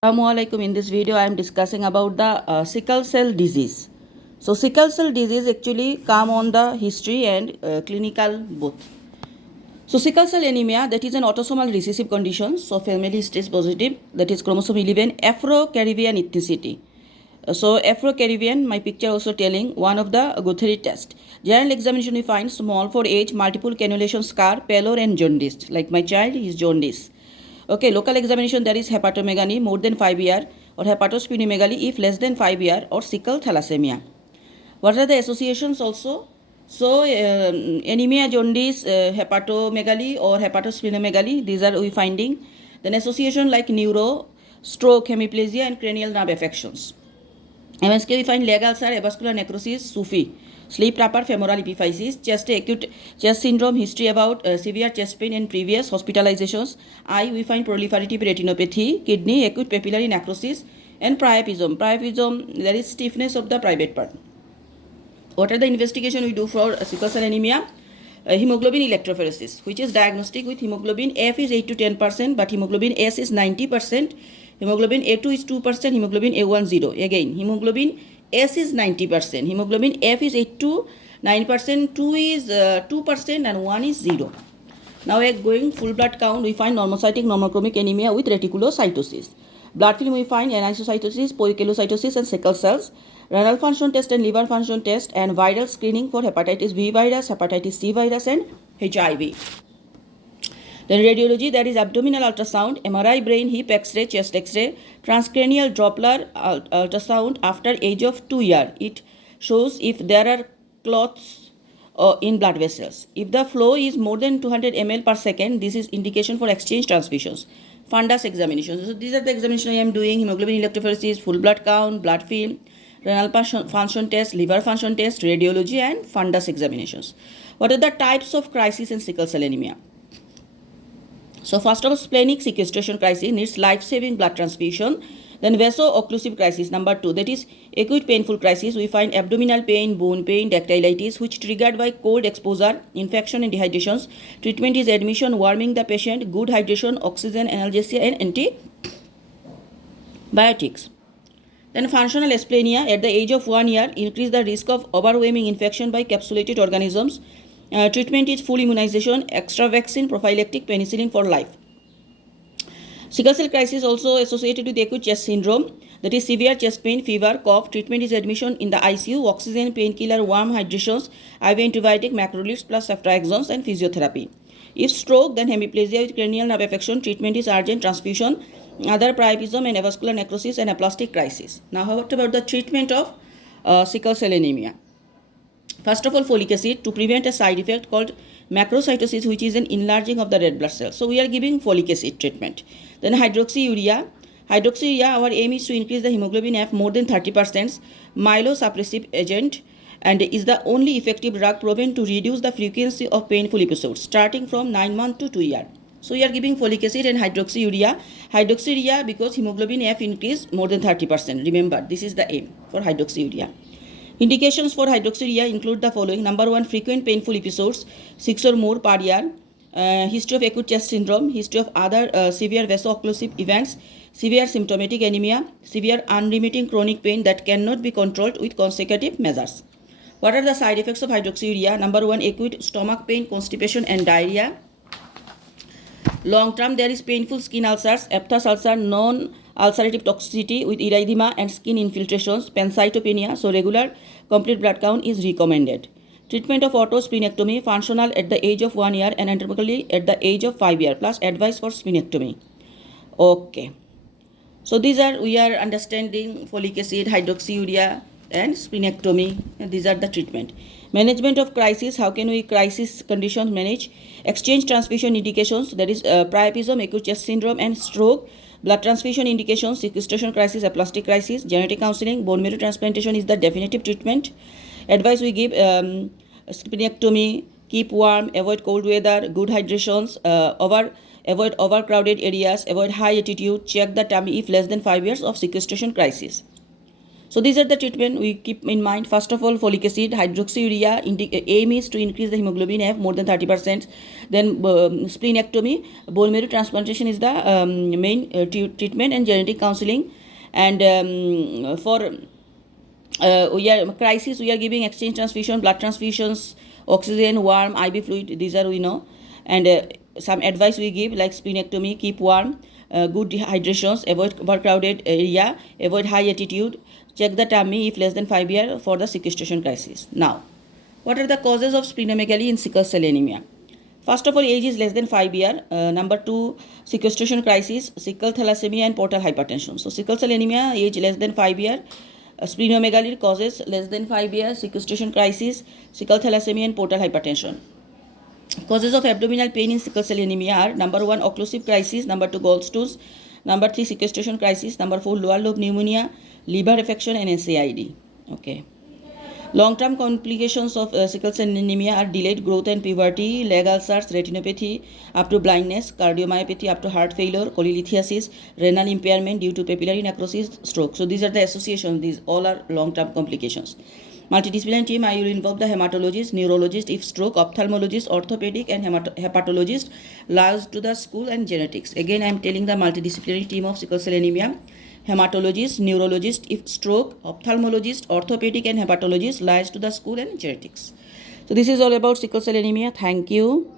Assalamualaikum. In this video I am discussing about the sickle cell disease. So sickle cell disease actually come on the history and clinical both. So sickle cell anemia, that is an autosomal recessive condition. So family stage positive, that is chromosome 11, Afro-Caribbean ethnicity. So Afro-Caribbean, my picture also telling one of the Guthrie test. General examination we find small for age, multiple cannulation scar, pallor and jaundice. Like my child is jaundice. Okay, local examination there is hepatomegaly more than 5 year or hepatosplenomegaly if less than 5 year or sickle thalassemia. What are the associations also? So anemia, jaundice, hepatomegaly or hepatosplenomegaly, these are we finding. Then association like neuro, stroke, hemiplegia and cranial nerve affections. MSK we find leg ulcer, avascular necrosis, SUFI, sleep rapper, femoral epiphysis, chest acute chest syndrome, history about severe chest pain and previous hospitalizations. Eye we find proliferative retinopathy, kidney acute papillary necrosis and priapism. Priapism, there is stiffness of the private part. What are the investigation we do for sickle cell anemia? Hemoglobin electrophoresis, which is diagnostic with hemoglobin F is 8 to 10%, but hemoglobin S is 90%, hemoglobin A2 is 2%, hemoglobin A1 0. Again, hemoglobin S is 90%, hemoglobin F is 8 to 9%, 2 is 2% and 1 is 0. Now we are going full blood count, we find normocytic normochromic anemia with reticulocytosis. Blood film we find anisocytosis, poikilocytosis and sickle cells. Renal function test and liver function test and viral screening for hepatitis B virus, hepatitis C virus and HIV. Then radiology, there is abdominal ultrasound, MRI, brain, hip X-ray, chest X-ray, transcranial Doppler ultrasound after age of 2 years. It shows if there are clots in blood vessels. If the flow is more than 200 ml per second, this is indication for exchange transfusions. Fundus examinations. So these are the examinations I am doing: hemoglobin electrophoresis, full blood count, blood film, renal function test, liver function test, radiology and fundus examinations. What are the types of crisis in sickle cell anemia? So first of all, splenic sequestration crisis needs life-saving blood transfusion. Then vaso-occlusive crisis number 2, that is acute painful crisis. We find abdominal pain, bone pain, dactylitis, which triggered by cold exposure, infection and dehydrations. Treatment is admission, warming the patient, good hydration, oxygen, analgesia and antibiotics. Then functional asplenia at the age of 1 year increase the risk of overwhelming infection by capsulated organisms. Treatment is full immunization, extra vaccine, prophylactic penicillin for life. Sickle cell crisis also associated with acute chest syndrome, that is severe chest pain, fever, cough. Treatment is admission in the ICU, oxygen, painkiller, warm hydrations, IV antibiotic, macrolides plus ceftriaxones and physiotherapy. If stroke, then hemiplegia with cranial nerve affection. Treatment is urgent transfusion, other priapism and avascular necrosis and aplastic crisis. Now, what about the treatment of sickle cell anemia? First of all, folic acid to prevent a side effect called macrocytosis, which is an enlarging of the red blood cells. So we are giving folic acid treatment. Then hydroxyurea. Hydroxyurea, our aim is to increase the hemoglobin F more than 30%. Myelosuppressive agent and is the only effective drug proven to reduce the frequency of painful episodes starting from 9 months to 2 years. So we are giving folic acid and hydroxyurea. Hydroxyurea because hemoglobin F increased more than 30%. Remember, this is the aim for hydroxyurea. Indications for hydroxyurea include the following. Number 1, frequent painful episodes, 6 or more per year. History of acute chest syndrome, history of other severe vaso-occlusive events, severe symptomatic anemia, severe unremitting chronic pain that cannot be controlled with consecutive measures. What are the side effects of hydroxyurea? Number 1, acute stomach pain, constipation and diarrhea. Long term, there is painful skin ulcers, aphthous ulcer, non-ulcerative toxicity with erythema and skin infiltrations, pancytopenia, so regular complete blood count is recommended. Treatment of autosplenectomy, functional at the age of 1 year and anatomically at the age of 5 years, plus advice for splenectomy. Okay. So these are, we are understanding folic acid, hydroxyurea and splenectomy. And these are the treatment. Management of crisis, how can we crisis conditions manage? Exchange transfusion indications, that is priapism, acute chest syndrome and stroke. Blood transfusion indications, sequestration crisis, aplastic crisis. Genetic counseling, bone marrow transplantation is the definitive treatment. Advice we give, splenectomy, keep warm, avoid cold weather, good hydrations, avoid overcrowded areas, avoid high altitude, check the tummy if less than 5 years of sequestration crisis. So these are the treatment we keep in mind. First of all, folic acid, hydroxyurea. Aim is to increase the hemoglobin F more than 30%. Then splenectomy, bone marrow transplantation is the main treatment, and genetic counseling. And for we are crisis, we are giving exchange transfusion, blood transfusions, oxygen, warm, IV fluid. These are we know. And some advice we give like splenectomy, keep warm, good hydrations, avoid overcrowded area, avoid high altitude, check the tummy if less than 5 years for the sequestration crisis. Now, what are the causes of splenomegaly in sickle cell anemia? First of all, age is less than 5 years. Number 2, sequestration crisis, sickle thalassemia and portal hypertension. So sickle cell anemia, age less than 5 years. Splenomegaly causes less than 5 years, sequestration crisis, sickle thalassemia and portal hypertension. Causes of abdominal pain in sickle cell anemia are number 1, occlusive crisis, number 2, gallstones, number 3, sequestration crisis, number 4, lower lobe pneumonia, liver affection and SAID. Okay. Long-term complications of sickle cell anemia are delayed growth and puberty, leg ulcers, retinopathy up to blindness, cardiomyopathy up to heart failure, cholelithiasis, renal impairment due to papillary necrosis, stroke. So these are the associations. These all are long-term complications. Multidisciplinary team, I will involve the hematologist, neurologist, if stroke, ophthalmologist, orthopedic and hepatologist, lies to the school and genetics. Again, I am telling the multidisciplinary team of sickle cell anemia. Hematologist, neurologist, if stroke, ophthalmologist, orthopedic and hepatologist, lies to the school and genetics. So this is all about sickle cell anemia. Thank you.